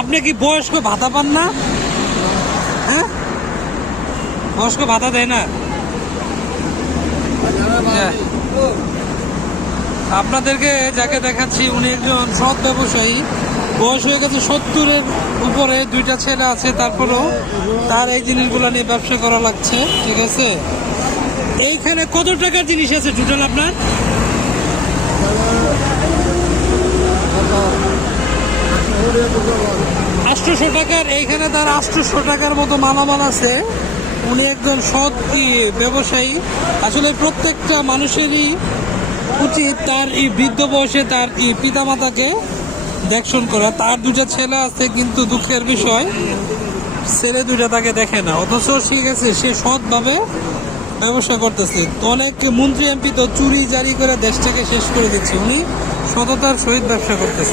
আপনি কি বয়স্ক ভাতা পান না? হ্যাঁ, বয়স্ক ভাতা দেয় না? আপনাদেরকে যাকে দেখাচ্ছি উনি একজন সৎ ব্যবসায়ী, বয়স হয়ে গেছে 70-এর উপরে, 2টা ছেলে আছে, তারপরেও তার এই জিনিসগুলো নিয়ে ব্যবসা করা লাগছে। ঠিক আছে, এইখানে কত টাকার জিনিস আছে টোটাল আপনার? 800 টাকার, এইখানে তার 800 টাকার মতো মালামাল আছে। উনি একজন সৎ ব্যবসায়ী। আসলে প্রত্যেকটা মানুষেরই উচিত তার এই বৃদ্ধ বয়সে তার পিতামাতাকে দেখশন করা। তার 2টা ছেলে আছে, কিন্তু দুঃখের বিষয় ছেলে 2টা তাকে দেখে না, অথচ ঠিক আছে সে সৎভাবে ব্যবসা করতেছে। অনেক মন্ত্রী এমপি তো চুরি জারি করে দেশটাকে শেষ করে দিচ্ছে, উনি সততার সহিত ব্যবসা করতেছে।